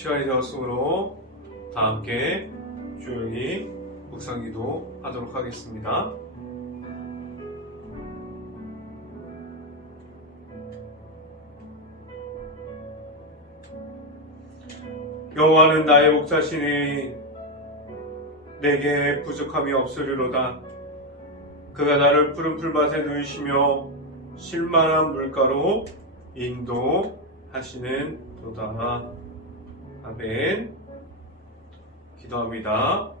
시간이 되었으므로 다 함께 조용히 묵상기도 하도록 하겠습니다. 여호와는 나의 목자시니 내게 부족함이 없으리로다. 그가 나를 푸른 풀밭에 누이시며 쉴만한 물가로 인도하시는 도다. 아멘. 기도합니다.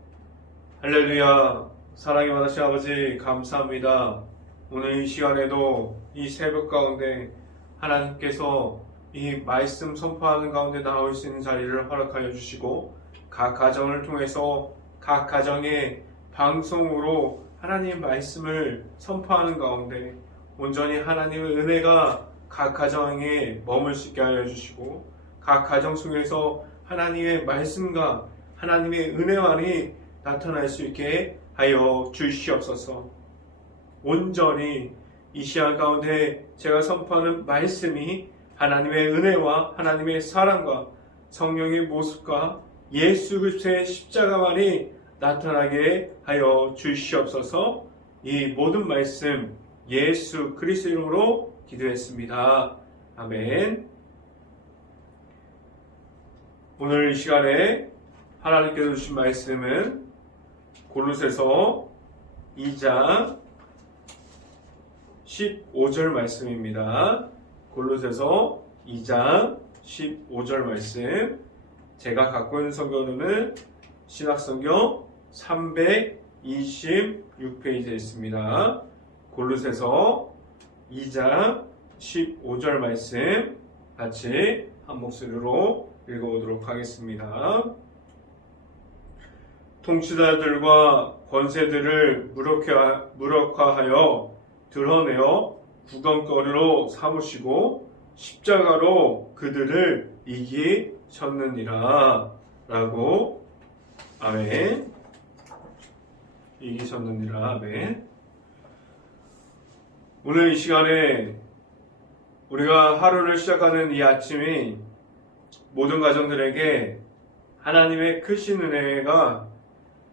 할렐루야. 사랑이 많으신 아버지 감사합니다. 오늘 이 시간에도 이 새벽 가운데 하나님께서 이 말씀 선포하는 가운데 나올 수 있는 자리를 허락하여 주시고 각 가정을 통해서 각 가정의 방송으로 하나님의 말씀을 선포하는 가운데 온전히 하나님의 은혜가 각 가정에 머물 수 있게 하여 주시고 각 가정 속에서 하나님의 말씀과 하나님의 은혜만이 나타날 수 있게 하여 주시옵소서. 온전히 이 시간 가운데 제가 선포하는 말씀이 하나님의 은혜와 하나님의 사랑과 성령의 모습과 예수 그리스도의 십자가만이 나타나게 하여 주시옵소서. 이 모든 말씀 예수 그리스도 이름으로 기도했습니다. 아멘. 오늘 이 시간에 하나님께서 주신 말씀은 골로새서 2장 15절 말씀입니다. 골로새서 2장 15절 말씀. 제가 갖고 있는 성경으로는 신약성경 326페이지에 있습니다. 골로새서 2장 15절 말씀 같이 한 목소리로 읽어보도록 하겠습니다. 통치자들과 권세들을 무력화하여 드러내어 구경거리로 삼으시고 십자가로 그들을 이기셨느니라 라고. 아멘. 이기셨느니라. 아멘. 오늘 이 시간에 우리가 하루를 시작하는 이 아침이 모든 가정들에게 하나님의 크신 은혜가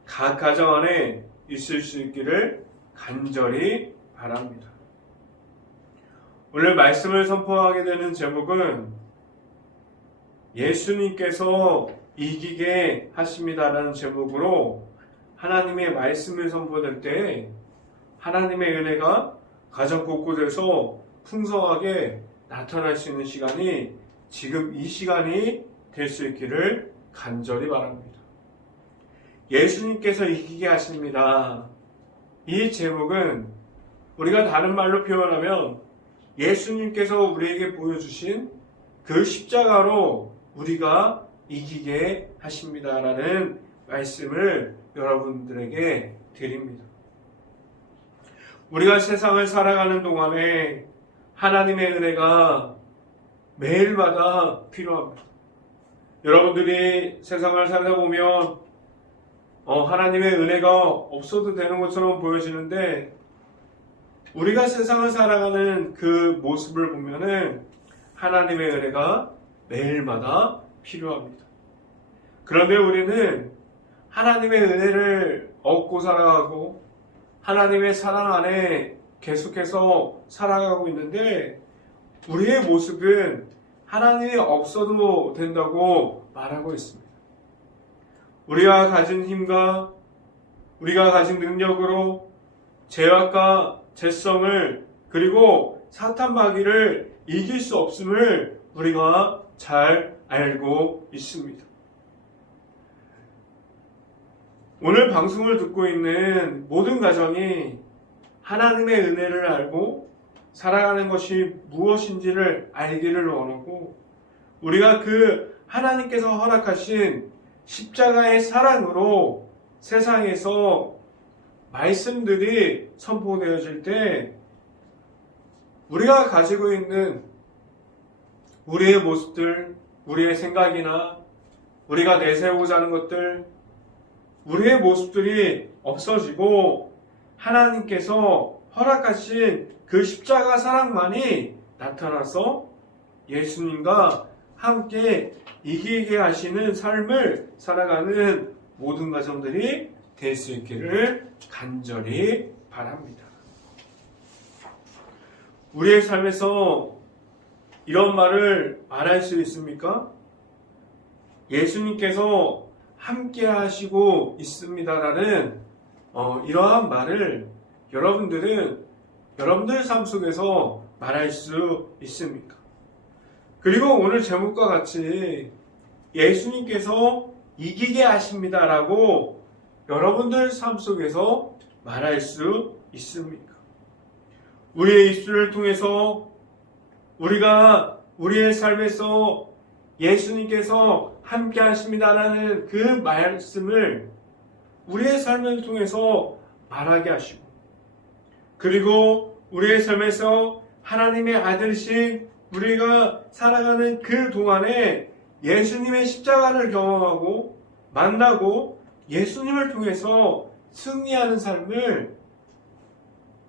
각 가정 안에 있을 수 있기를 간절히 바랍니다. 오늘 말씀을 선포하게 되는 제목은 예수님께서 이기게 하십니다라는 제목으로 하나님의 말씀을 선포될 때 하나님의 은혜가 가정 곳곳에서 풍성하게 나타날 수 있는 시간이 지금 이 시간이 될 수 있기를 간절히 바랍니다. 예수님께서 이기게 하십니다. 이 제목은 우리가 다른 말로 표현하면 예수님께서 우리에게 보여주신 그 십자가로 우리가 이기게 하십니다라는 말씀을 여러분들에게 드립니다. 우리가 세상을 살아가는 동안에 하나님의 은혜가 매일마다 필요합니다. 여러분들이 세상을 살다 보면 하나님의 은혜가 없어도 되는 것처럼 보여지는데 우리가 세상을 살아가는 그 모습을 보면은 하나님의 은혜가 매일마다 필요합니다. 그런데 우리는 하나님의 은혜를 얻고 살아가고 하나님의 사랑 안에 계속해서 살아가고 있는데 우리의 모습은 하나님이 없어도 된다고 말하고 있습니다. 우리가 가진 힘과 우리가 가진 능력으로 죄악과 죄성을 그리고 사탄 마귀를 이길 수 없음을 우리가 잘 알고 있습니다. 오늘 방송을 듣고 있는 모든 가정이 하나님의 은혜를 알고 살아가는 것이 무엇인지를 알기를 원하고 우리가 그 하나님께서 허락하신 십자가의 사랑으로 세상에서 말씀들이 선포되어질 때 우리가 가지고 있는 우리의 모습들, 우리의 생각이나 우리가 내세우고자 하는 것들, 우리의 모습들이 없어지고 하나님께서 허락하신 그 십자가 사랑만이 나타나서 예수님과 함께 이기게 하시는 삶을 살아가는 모든 가정들이 될 수 있기를 간절히 바랍니다. 우리의 삶에서 이런 말을 말할 수 있습니까? 예수님께서 함께 하시고 있습니다라는 이러한 말을 여러분들 삶 속에서 말할 수 있습니까? 그리고 오늘 제목과 같이 예수님께서 이기게 하십니다라고 여러분들 삶 속에서 말할 수 있습니까? 우리의 입술을 통해서 우리가 우리의 삶에서 예수님께서 함께 하십니다라는 그 말씀을 우리의 삶을 통해서 말하게 하시고, 그리고 우리의 삶에서 하나님의 아들이신 우리가 살아가는 그 동안에 예수님의 십자가를 경험하고 만나고 예수님을 통해서 승리하는 삶을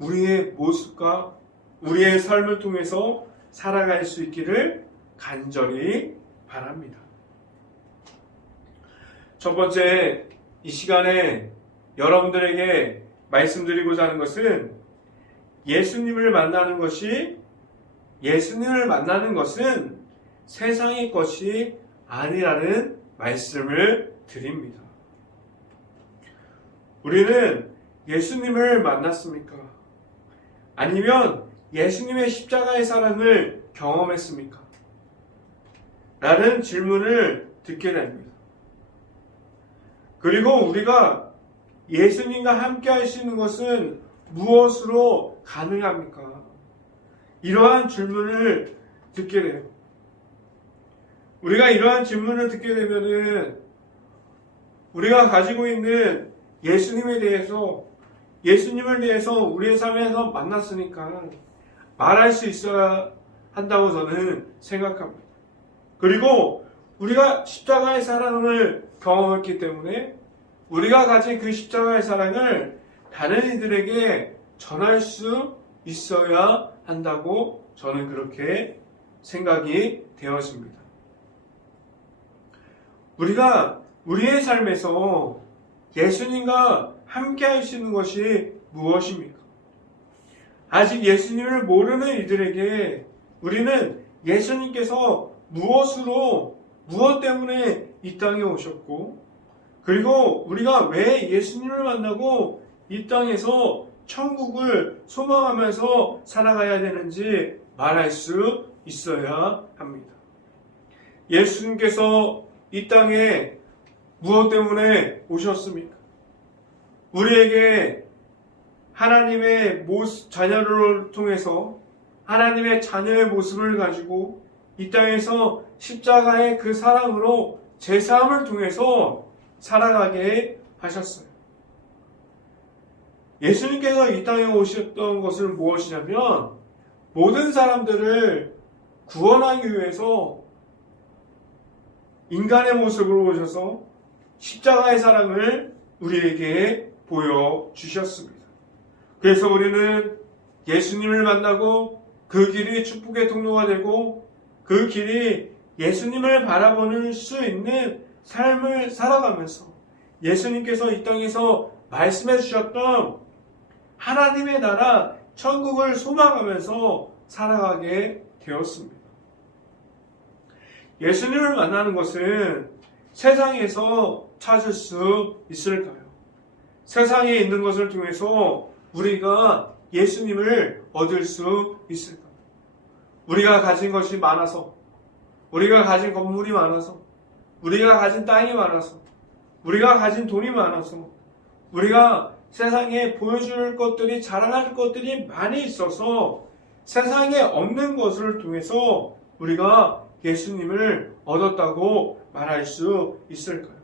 우리의 모습과 우리의 삶을 통해서 살아갈 수 있기를 간절히 바랍니다. 첫 번째, 이 시간에 여러분들에게 말씀드리고자 하는 것은 예수님을 만나는 것은 세상의 것이 아니라는 말씀을 드립니다. 우리는 예수님을 만났습니까? 아니면 예수님의 십자가의 사랑을 경험했습니까? 라는 질문을 듣게 됩니다. 그리고 우리가 예수님과 함께 할 수 있는 것은 무엇으로 가능합니까? 이러한 질문을 듣게 돼요. 우리가 이러한 질문을 듣게 되면은 우리가 가지고 있는 예수님을 대해서 우리의 삶에서 만났으니까 말할 수 있어야 한다고 저는 생각합니다. 그리고 우리가 십자가의 사랑을 경험했기 때문에 우리가 가진 그 십자가의 사랑을 다른 이들에게 전할 수 있어야 한다고 저는 그렇게 생각이 되었습니다. 우리가 우리의 삶에서 예수님과 함께 할 수 있는 것이 무엇입니까? 아직 예수님을 모르는 이들에게 우리는 예수님께서 무엇 때문에 이 땅에 오셨고, 그리고 우리가 왜 예수님을 만나고 이 땅에서 천국을 소망하면서 살아가야 되는지 말할 수 있어야 합니다. 예수님께서 이 땅에 무엇 때문에 오셨습니까? 우리에게 하나님의 자녀를 통해서 하나님의 자녀의 모습을 가지고 이 땅에서 십자가의 그 사랑으로 제사함을 통해서 살아가게 하셨어요. 예수님께서 이 땅에 오셨던 것은 무엇이냐면 모든 사람들을 구원하기 위해서 인간의 모습으로 오셔서 십자가의 사랑을 우리에게 보여주셨습니다. 그래서 우리는 예수님을 만나고 그 길이 축복의 통로가 되고 그 길이 예수님을 바라보는 수 있는 삶을 살아가면서 예수님께서 이 땅에서 말씀해 주셨던 하나님의 나라 천국을 소망하면서 살아가게 되었습니다. 예수님을 만나는 것은 세상에서 찾을 수 있을까요? 세상에 있는 것을 통해서 우리가 예수님을 얻을 수 있을까요? 우리가 가진 것이 많아서, 우리가 가진 건물이 많아서, 우리가 가진 땅이 많아서, 우리가 가진 돈이 많아서, 우리가 세상에 보여줄 것들이, 자랑할 것들이 많이 있어서 세상에 없는 것을 통해서 우리가 예수님을 얻었다고 말할 수 있을까요?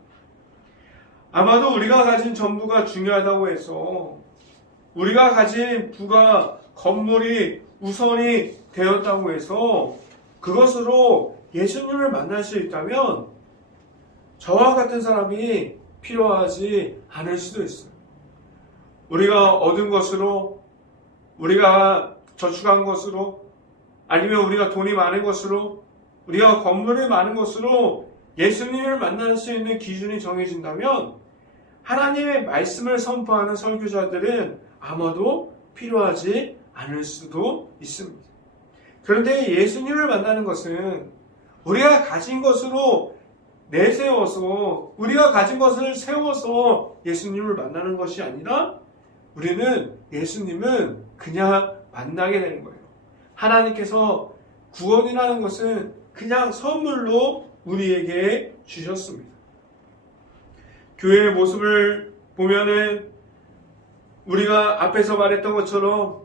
아마도 우리가 가진 전부가 중요하다고 해서 우리가 가진 부가, 건물이 우선이 되었다고 해서 그것으로 예수님을 만날 수 있다면 저와 같은 사람이 필요하지 않을 수도 있어요. 우리가 얻은 것으로, 우리가 저축한 것으로, 아니면 우리가 돈이 많은 것으로, 우리가 건물이 많은 것으로 예수님을 만날 수 있는 기준이 정해진다면 하나님의 말씀을 선포하는 설교자들은 아마도 필요하지 않을 수도 있습니다. 그런데 예수님을 만나는 것은 우리가 가진 것으로 내세워서 우리가 가진 것을 세워서 예수님을 만나는 것이 아니라 우리는 예수님은 그냥 만나게 되는 거예요. 하나님께서 구원이라는 것은 그냥 선물로 우리에게 주셨습니다. 교회의 모습을 보면은 우리가 앞에서 말했던 것처럼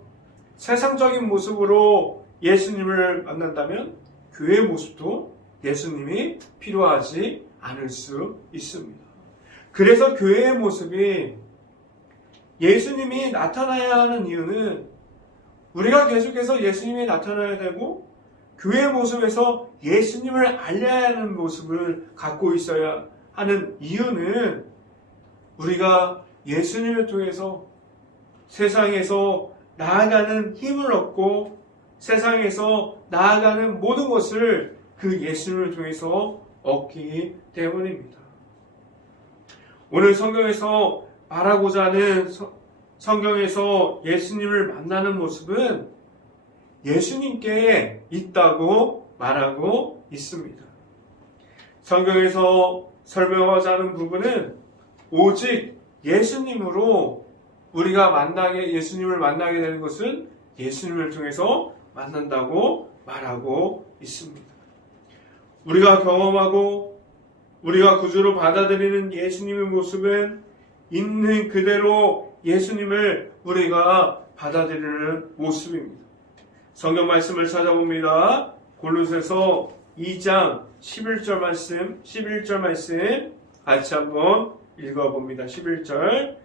세상적인 모습으로 예수님을 만난다면 교회의 모습도 예수님이 필요하지 않을 수 있습니다. 그래서 교회의 모습이 예수님이 나타나야 하는 이유는 우리가 계속해서 예수님이 나타나야 되고 교회의 모습에서 예수님을 알려야 하는 모습을 갖고 있어야 하는 이유는 우리가 예수님을 통해서 세상에서 나아가는 힘을 얻고 세상에서 나아가는 모든 것을 그 예수님을 통해서 얻기 때문입니다. 오늘 성경에서 말하고자 하는 성경에서 예수님을 만나는 모습은 예수님께 있다고 말하고 있습니다. 성경에서 설명하고자 하는 부분은 오직 예수님으로 우리가 예수님을 만나게 되는 것은 예수님을 통해서 만난다고 말하고 있습니다. 우리가 경험하고 우리가 구주로 받아들이는 예수님의 모습은 있는 그대로 예수님을 우리가 받아들이는 모습입니다. 성경 말씀을 찾아봅니다. 골로새서 2장 11절 말씀 같이 한번 읽어봅니다. 11절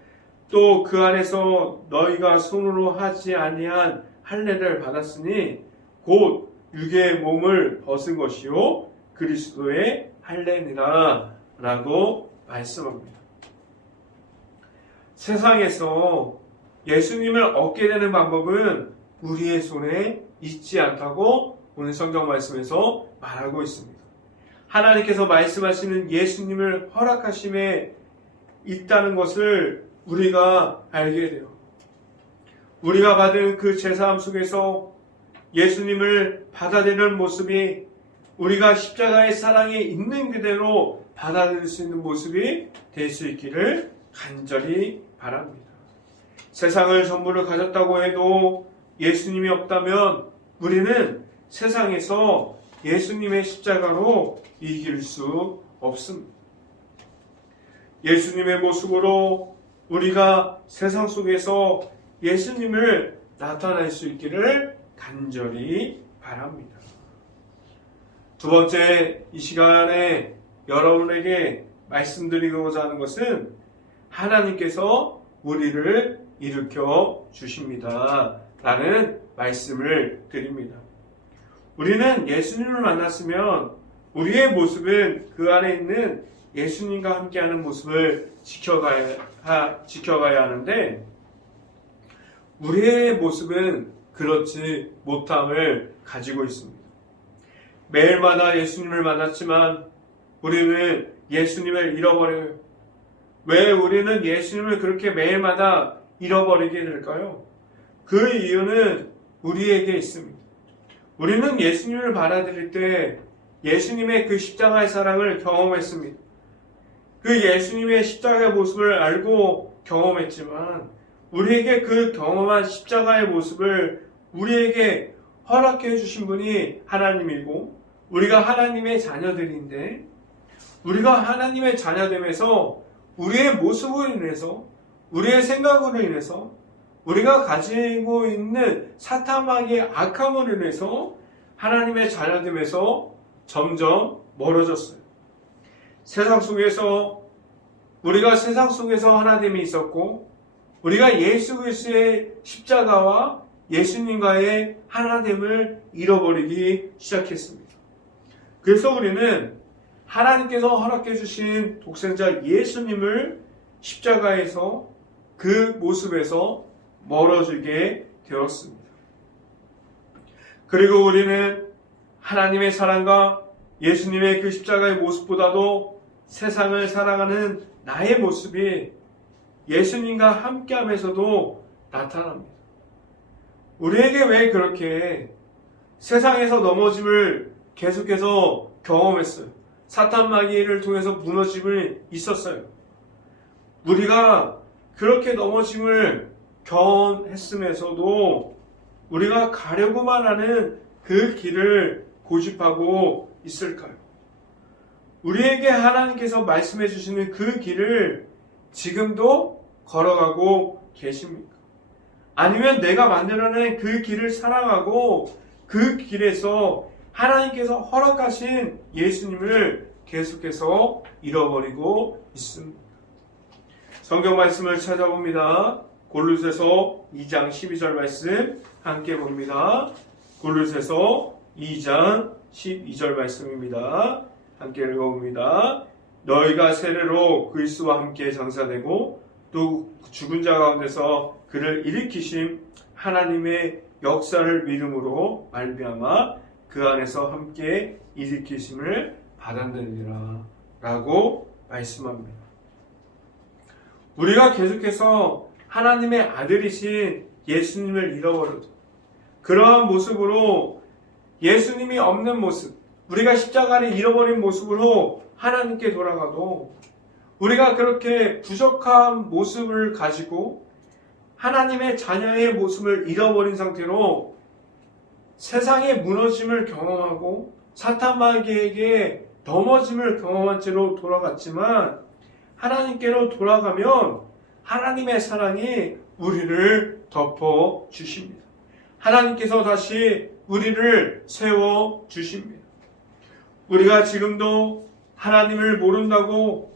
또 그 안에서 너희가 손으로 하지 아니한 할례를 받았으니 곧 육의 몸을 벗은 것이요 그리스도의 할례니라 라고 말씀합니다. 세상에서 예수님을 얻게 되는 방법은 우리의 손에 있지 않다고 오늘 성경 말씀에서 말하고 있습니다. 하나님께서 말씀하시는 예수님을 허락하심에 있다는 것을 우리가 알게 돼요. 우리가 받은 그 제사함 속에서 예수님을 받아들이는 모습이 우리가 십자가의 사랑에 있는 그대로 받아들일 수 있는 모습이 될 수 있기를 간절히 바랍니다. 세상을 전부를 가졌다고 해도 예수님이 없다면 우리는 세상에서 예수님의 십자가로 이길 수 없습니다. 예수님의 모습으로 우리가 세상 속에서 예수님을 나타낼 수 있기를 간절히 바랍니다. 두 번째, 이 시간에 여러분에게 말씀드리고자 하는 것은 하나님께서 우리를 일으켜 주십니다. 라는 말씀을 드립니다. 우리는 예수님을 만났으면 우리의 모습은 그 안에 있는 예수님과 함께하는 모습을 지켜가야 하는데 우리의 모습은 그렇지 못함을 가지고 있습니다. 매일마다 예수님을 만났지만 우리는 예수님을 잃어버려요. 왜 우리는 예수님을 그렇게 매일마다 잃어버리게 될까요? 그 이유는 우리에게 있습니다. 우리는 예수님을 받아들일 때 예수님의 그 십자가의 사랑을 경험했습니다. 그 예수님의 십자가의 모습을 알고 경험했지만 우리에게 그 경험한 십자가의 모습을 우리에게 허락해 주신 분이 하나님이고 우리가 하나님의 자녀들인데 우리가 하나님의 자녀됨에서 우리의 모습으로 인해서 우리의 생각으로 인해서 우리가 가지고 있는 사탄마귀의 악함으로 인해서 하나님의 자녀됨에서 점점 멀어졌어요. 세상 속에서 우리가 세상 속에서 하나님이 있었고 우리가 예수 그리스도의 십자가와 예수님과의 하나됨을 잃어버리기 시작했습니다. 그래서 우리는 하나님께서 허락해 주신 독생자 예수님을 십자가에서 그 모습에서 멀어지게 되었습니다. 그리고 우리는 하나님의 사랑과 예수님의 그 십자가의 모습보다도 세상을 사랑하는 나의 모습이 예수님과 함께하면서도 나타납니다. 우리에게 왜 그렇게 세상에서 넘어짐을 계속해서 경험했어요? 사탄 마귀를 통해서 무너짐을 있었어요. 우리가 그렇게 넘어짐을 경험했음에서도 우리가 가려고만 하는 그 길을 고집하고 있을까요? 우리에게 하나님께서 말씀해 주시는 그 길을 지금도 걸어가고 계십니까? 아니면 내가 만들어낸 그 길을 사랑하고 그 길에서 하나님께서 허락하신 예수님을 계속해서 잃어버리고 있습니다. 성경 말씀을 찾아봅니다. 골로새서 2장 12절 말씀 함께 봅니다. 골로새서 2장 12절 말씀입니다. 함께 읽어봅니다. 너희가 세례로 그리스도와 함께 장사되고 또 죽은 자 가운데서 그를 일으키심 하나님의 역사를 믿음으로 말미암아 그 안에서 함께 일으키심을 받았느니라 라고 말씀합니다. 우리가 계속해서 하나님의 아들이신 예수님을 잃어버려도 그러한 모습으로 예수님이 없는 모습, 우리가 십자가를 잃어버린 모습으로 하나님께 돌아가도 우리가 그렇게 부족한 모습을 가지고 하나님의 자녀의 모습을 잃어버린 상태로 세상의 무너짐을 경험하고 사탄 마귀에게 넘어짐을 경험한 채로 돌아갔지만 하나님께로 돌아가면 하나님의 사랑이 우리를 덮어 주십니다. 하나님께서 다시 우리를 세워 주십니다. 우리가 지금도 하나님을 모른다고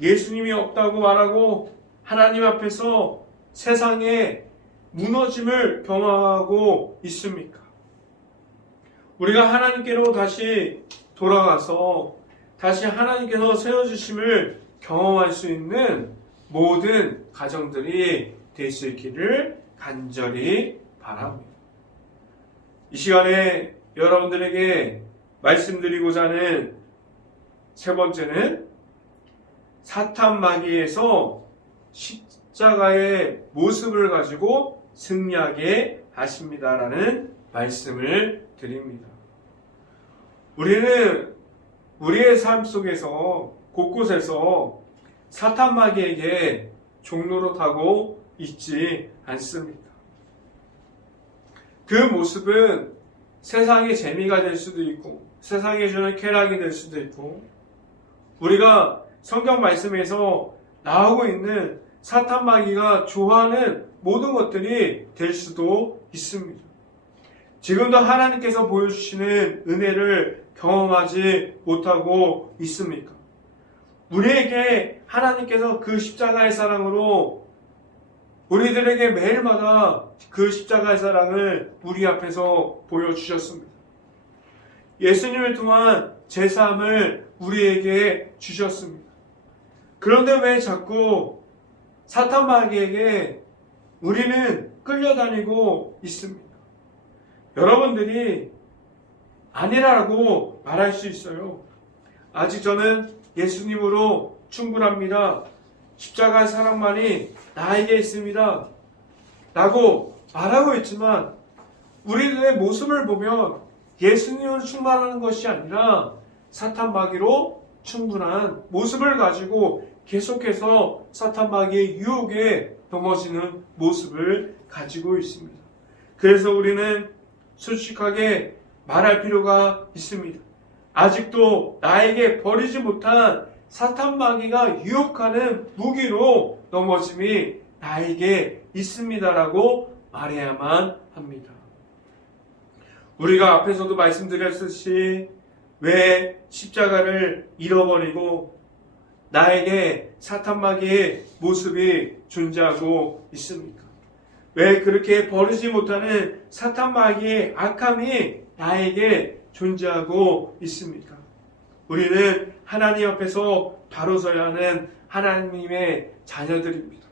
예수님이 없다고 말하고 하나님 앞에서 세상에 무너짐을 경험하고 있습니까? 우리가 하나님께로 다시 돌아가서 다시 하나님께서 세워주심을 경험할 수 있는 모든 가정들이 될 수 있기를 간절히 바랍니다. 이 시간에 여러분들에게 말씀드리고자 하는 세 번째는 사탄 마귀에서 십자가의 모습을 가지고 승리하게 하십니다라는 말씀을 드립니다. 우리는 우리의 삶 속에서 곳곳에서 사탄 마귀에게 종노릇하고 있지 않습니다. 그 모습은 세상의 재미가 될 수도 있고 세상에 주는 쾌락이 될 수도 있고 우리가 성경 말씀에서 나오고 있는 사탄 마귀가 좋아하는 모든 것들이 될 수도 있습니다. 지금도 하나님께서 보여주시는 은혜를 경험하지 못하고 있습니까? 우리에게 하나님께서 그 십자가의 사랑으로 우리들에게 매일마다 그 십자가의 사랑을 우리 앞에서 보여주셨습니다. 예수님을 통한 제사함을 우리에게 주셨습니다. 그런데 왜 자꾸 사탄 마귀에게 우리는 끌려다니고 있습니다? 여러분들이 아니라고 말할 수 있어요. 아직 저는 예수님으로 충분합니다. 십자가의 사랑만이 나에게 있습니다. 라고 말하고 있지만 우리들의 모습을 보면 예수님으로 충만하는 것이 아니라 사탄 마귀로 충분한 모습을 가지고 계속해서 사탄 마귀의 유혹에 넘어지는 모습을 가지고 있습니다. 그래서 우리는 솔직하게 말할 필요가 있습니다. 아직도 나에게 버리지 못한 사탄 마귀가 유혹하는 무기로 넘어짐이 나에게 있습니다라고 말해야만 합니다. 우리가 앞에서도 말씀드렸듯이 왜 십자가를 잃어버리고 나에게 사탄 마귀의 모습이 존재하고 있습니까? 왜 그렇게 버리지 못하는 사탄 마귀의 악함이 나에게 존재하고 있습니까? 우리는 하나님 앞에서 바로 서야 하는 하나님의 자녀들입니다.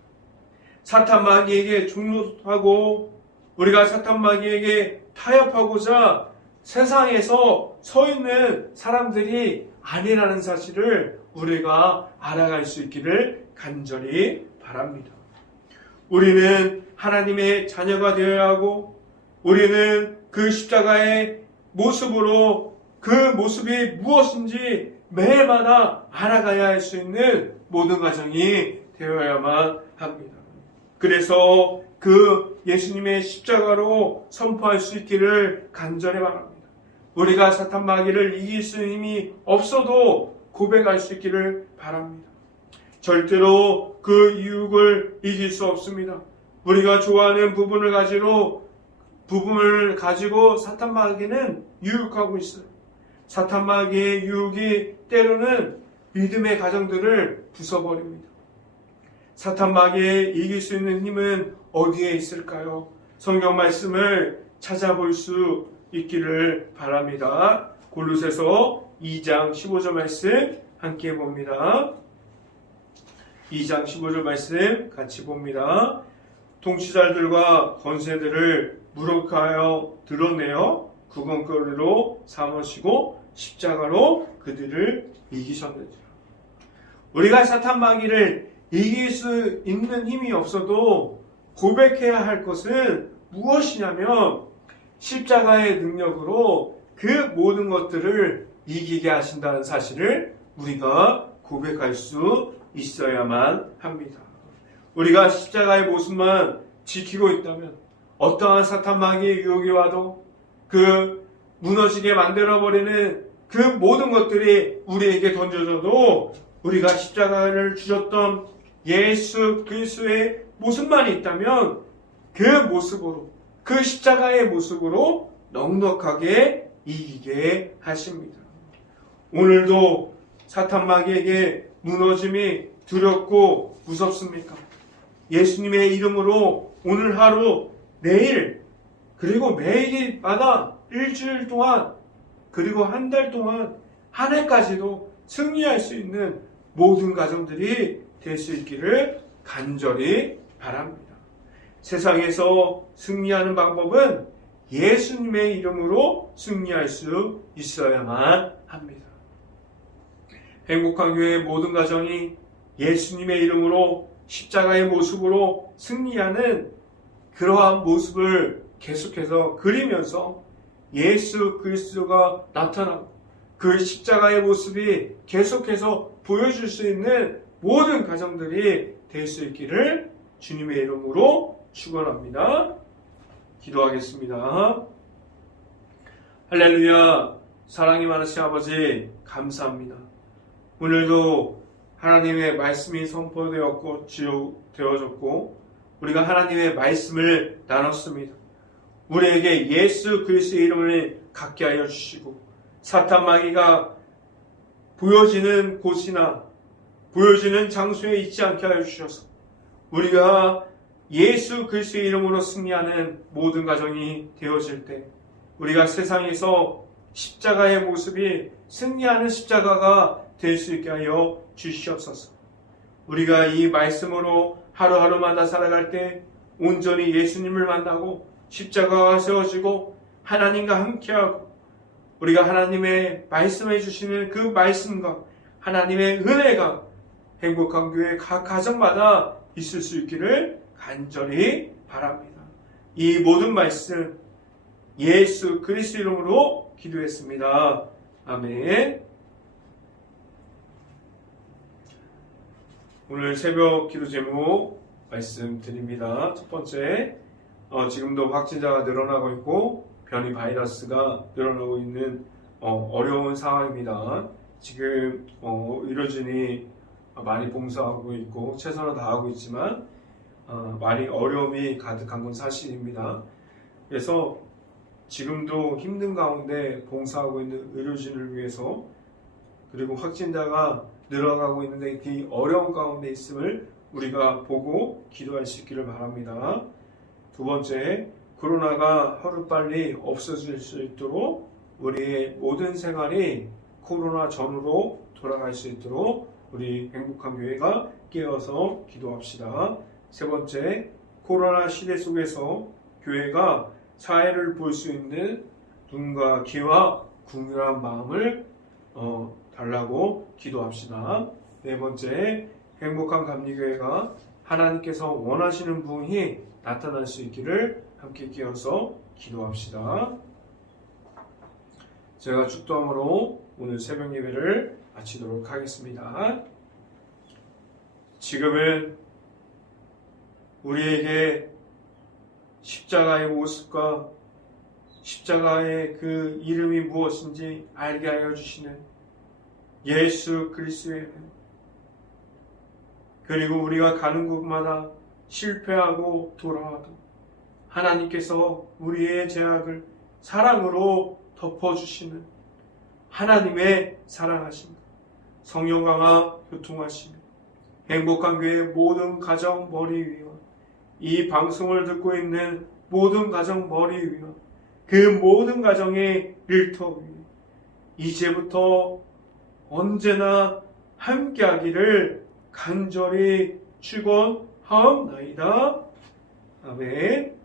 사탄 마귀에게 종노하고 우리가 사탄 마귀에게 타협하고자 세상에서 서 있는 사람들이 아니라는 사실을 우리가 알아갈 수 있기를 간절히 바랍니다. 우리는 하나님의 자녀가 되어야 하고, 우리는 그 십자가의 모습으로 그 모습이 무엇인지 매일마다 알아가야 할 수 있는 모든 가정이 되어야만 합니다. 그래서 그 예수님의 십자가로 선포할 수 있기를 간절히 바랍니다. 우리가 사탄 마귀를 이길 수 있는 힘이 없어도 고백할 수 있기를 바랍니다. 절대로 그 유혹을 이길 수 없습니다. 우리가 좋아하는 부분을 가지고 사탄 마귀는 유혹하고 있어요. 사탄 마귀의 유혹이 때로는 믿음의 가정들을 부숴버립니다. 사탄 마귀에 이길 수 있는 힘은 어디에 있을까요? 성경 말씀을 찾아볼 수 있기를 바랍니다. 골로새서 2장 15절 말씀 함께 봅니다. 2장 15절 말씀 같이 봅니다. 통치자들과 권세들을 무력하여 드러내어 구건거리로 삼으시고 십자가로 그들을 이기셨느니라. 우리가 사탄 마귀를 이길 수 있는 힘이 없어도 고백해야 할 것은 무엇이냐면 십자가의 능력으로 그 모든 것들을 이기게 하신다는 사실을 우리가 고백할 수 있어야만 합니다. 우리가 십자가의 모습만 지키고 있다면 어떠한 사탄 마귀의 유혹이 와도 그 무너지게 만들어버리는 그 모든 것들이 우리에게 던져져도 우리가 십자가를 주셨던 예수 그리스도의 모습만 있다면 그 모습으로, 그 십자가의 모습으로 넉넉하게 이기게 하십니다. 오늘도 사탄 마귀에게 무너짐이 두렵고 무섭습니까? 예수님의 이름으로 오늘 하루, 내일, 그리고 매일마다 일주일 동안, 그리고 한 달 동안, 한 해까지도 승리할 수 있는 모든 가정들이 될 수 있기를 간절히 바랍니다. 세상에서 승리하는 방법은 예수님의 이름으로 승리할 수 있어야만 합니다. 행복한 교회의 모든 가정이 예수님의 이름으로 십자가의 모습으로 승리하는 그러한 모습을 계속해서 그리면서 예수 그리스도가 나타나고 그 십자가의 모습이 계속해서 보여줄 수 있는 모든 가정들이 될 수 있기를 주님의 이름으로 축원합니다. 기도하겠습니다. 할렐루야. 사랑이 많으신 아버지 감사합니다. 오늘도 하나님의 말씀이 선포되었고 되어졌고 우리가 하나님의 말씀을 나눴습니다. 우리에게 예수 그리스도의 이름을 갖게 하여 주시고 사탄 마귀가 보여지는 곳이나 보여지는 장소에 있지 않게 하여 주셔서 우리가 예수 그리스도의 이름으로 승리하는 모든 가정이 되어질 때 우리가 세상에서 십자가의 모습이 승리하는 십자가가 될 수 있게 하여 주시옵소서. 우리가 이 말씀으로 하루하루마다 살아갈 때 온전히 예수님을 만나고 십자가가 세워지고 하나님과 함께하고 우리가 하나님의 말씀해 주시는 그 말씀과 하나님의 은혜가 행복한 교회 각 가정마다 있을 수 있기를 간절히 바랍니다. 이 모든 말씀 예수 그리스도 이름으로 기도했습니다. 아멘. 오늘 새벽 기도 제목 말씀드립니다. 첫 번째, 지금도 확진자가 늘어나고 있고 변이 바이러스가 늘어나고 있는 어려운 상황입니다. 지금 의료진이 많이 봉사하고 있고 최선을 다하고 있지만 많이 어려움이 가득한 건 사실입니다. 그래서 지금도 힘든 가운데 봉사하고 있는 의료진을 위해서 그리고 확진자가 늘어가고 있는데 그 어려운 가운데 있음을 우리가 보고 기도할 수 있기를 바랍니다. 두 번째, 코로나가 하루빨리 없어질 수 있도록 우리의 모든 생활이 코로나 전으로 돌아갈 수 있도록 우리 행복한 교회가 깨어서 기도합시다. 세 번째, 코로나 시대 속에서 교회가 사회를 볼 수 있는 눈과 귀와 궁휼한 마음을 달라고 기도합시다. 네 번째, 행복한 감리교회가 하나님께서 원하시는 분이 나타날 수 있기를 함께 끼어서 기도합시다. 제가 축도함으로 오늘 새벽 예배를 마치도록 하겠습니다. 지금은 우리에게 십자가의 모습과 십자가의 그 이름이 무엇인지 알게 하여 주시는 예수 그리스도의 은혜, 그리고 우리가 가는 곳마다 실패하고 돌아와도 하나님께서 우리의 죄악을 사랑으로 덮어주시는 하나님의 사랑하심, 성령 강화 교통하심, 행복한 교회 모든 가정 머리 위와 이 방송을 듣고 있는 모든 가정 머리 위와 그 모든 가정의 일터 위에 이제부터 언제나 함께하기를 간절히 축원하옵나이다. 아멘.